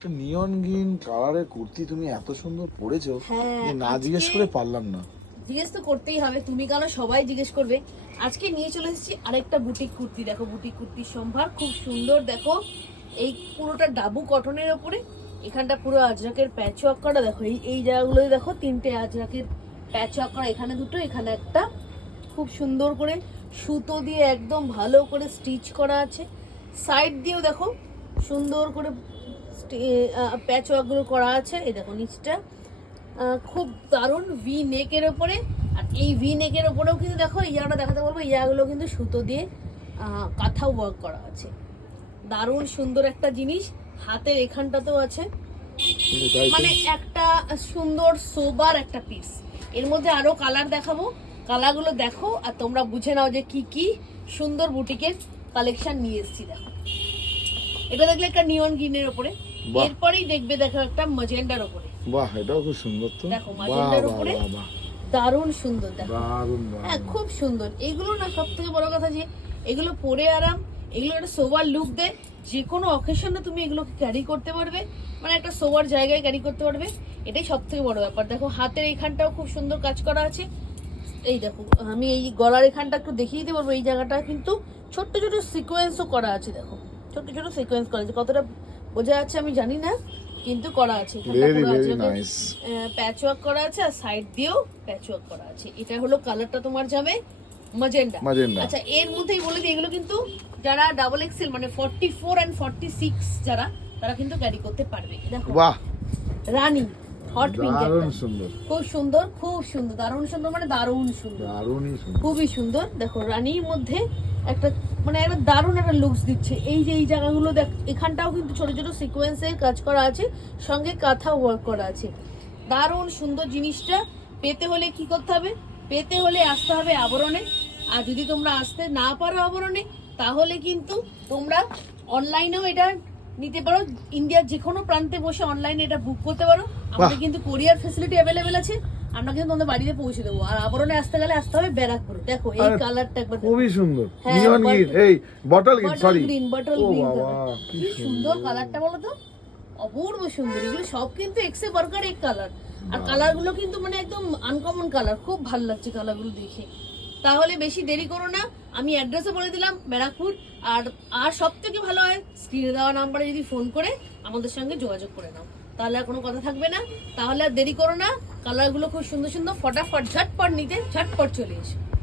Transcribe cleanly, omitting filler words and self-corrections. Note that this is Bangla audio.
নিয়ন গ্রিন কালারের কুর্তি তুমি এত সুন্দর পরেছো যে না জিজ্ঞেস করে পারলাম না। জিজ্ঞেস তো করতেই হবে, তুমি কেন সবাই জিজ্ঞেস করবে। আজকে নিয়ে চলে এসেছি আরেকটা বুটিক কুর্তি। দেখো বুটিক কুর্তির সম্ভার খুব সুন্দর। দেখো এই পুরোটা ডাবু কটনের ওপরে, এখানটা পুরো আজরাকের প্যাচ ওয়ার্ক করা। দেখো এই জায়গাগুলোই দেখো তিনটে আজরাকের প্যাচ ওয়ার্ক করা, এখানে দুটো এখানে একটা। খুব সুন্দর করে সুতো দিয়ে একদম ভালো করে স্টিচ করা আছে। সাইড দিয়েও দেখো সুন্দর করে প্যাচ ওয়ার্কগুলো করা আছে। এই দেখো নিচটা খুব দারুণ ভি নেকের ওপরে। আর এই ভি নেকের ওপরেও কিন্তু দেখো ইয়াটা দেখাতে বলবো, ইয়াগুলো কিন্তু সুতো দিয়ে কাঁথা ওয়ার্ক করা আছে। দারুণ সুন্দর একটা জিনিস। হাতের এখানটাতেও আছে, মানে একটা সুন্দর সোবার একটা পিস। এর মধ্যে আরো কালার দেখাবো, কালারগুলো দেখো আর তোমরা বুঝে নাও যে কি কি সুন্দর বুটিকের কালেকশন নিয়ে এসেছি। দেখো এটা দেখলে একটা নিয়ন গ্রিনের উপরে, এরপরেই দেখবে দেখো একটা ম্যাজেন্ডার উপরে। বাহ, এটাও খুব সুন্দর তো। দেখো ম্যাজেন্ডার উপরে দারুণ সুন্দর। দেখো হ্যাঁ খুব সুন্দর। এগুলো না সব থেকে বড় কথা যে এগুলো পরে আরাম, এগুলো একটা সোবার লুক দেয়। যে কোনো অকেশনে তুমি এগুলোকে ক্যারি করতে পারবে, মানে একটা সোবার জায়গায় ক্যারি করতে পারবে, এটাই সব থেকে বড় ব্যাপার। দেখো হাতের এইখানটাও খুব সুন্দর কাজ করা আছে। এই দেখো আমি এই গলার এখানটা একটু দেখিয়ে দিতে পারবো। এই জায়গাটা কিন্তু ছোট্ট ছোট সিকোয়েন্সও করা আছে। দেখো ছোট্ট ছোট সিকোয়েন্স করা আছে, কতটা বোঝা যাচ্ছে আমি জানি না, কিন্তু করা আছে। প্যাচ ওয়ার্ক করা আছে আর সাইড দিয়েও প্যাচ ওয়ার্ক করা আছে। এটা হলো কালারটা তোমার যাবে ম্যাজেন্ডা। আচ্ছা এর মধ্যেই বলে দিই, এগুলো কিন্তু যারা ডাবল এক্সেল মানে 44 and 46 যারা, তারা কিন্তু ক্যারি করতে পারবে। দেখো বাহ রানী হট পিঙ্ক, খুব সুন্দর খুব সুন্দর, দারুণ সুন্দর, মানে দারুণ সুন্দর, খুবই সুন্দর। দেখো রানীর মধ্যে একটা মানে একটা দারুণ একটা লুকস দিচ্ছে। এই যে এই জায়গাগুলো দেখ, এখানটাও কিন্তু ছোট ছোট সিকোয়েন্সের কাজ করা আছে, সঙ্গে কাঁথা ওয়ার্ক করা আছে। দারুণ সুন্দর জিনিসটা পেতে হলে কি করতে হবে? পেতে হলে আসতে হবে আবরণে। আর যদি তোমরা আসতে না পারো আবরণে, তাহলে কিন্তু তোমরা অনলাইনেও এটা নিতে পারো। ইন্ডিয়ার যে কোনো প্রান্তে বসে অনলাইনে এটা বুক করতে পারো। আমাদের কিন্তু কোরিয়ার ফ্যাসিলিটি অ্যাভেলেবেল আছে, আমরা কিন্তু তোমাদের বাড়িতে পৌঁছে দেবো। আর আবরণে আসতে গেলে আসতে হবে ব্যারাকপুরে। দেখো এই কালারটা একবার খুবই সুন্দর, নিয়ন গ্রিন, এই bottle green, sorry bottle green, কি সুন্দর কালারটা বলো তো, অপূর্ব সুন্দর। এগুলো সব কিন্তু এক্সে বার্গার এক কালার, আর কালারগুলো কিন্তু মানে একদম আনকমন কালার, খুব ভালো লাগছে কালারগুলো দেখে। তাহলে বেশি দেরি করো না, আমি অ্যাড্রেসও বলে দিলাম ব্যারাকপুর। আর সব থেকে ভালো হয় স্ক্রিনে দেওয়া নাম্বারে যদি ফোন করে আমাদের সঙ্গে যোগাযোগ করে নাও, তাহলে আর কোনো কথা থাকবে না। তাহলে আর দেরি করো না, কালারগুলো খুব সুন্দর সুন্দর, ফটাফট ঝটপট নিতে ঝটপট চলে এসো।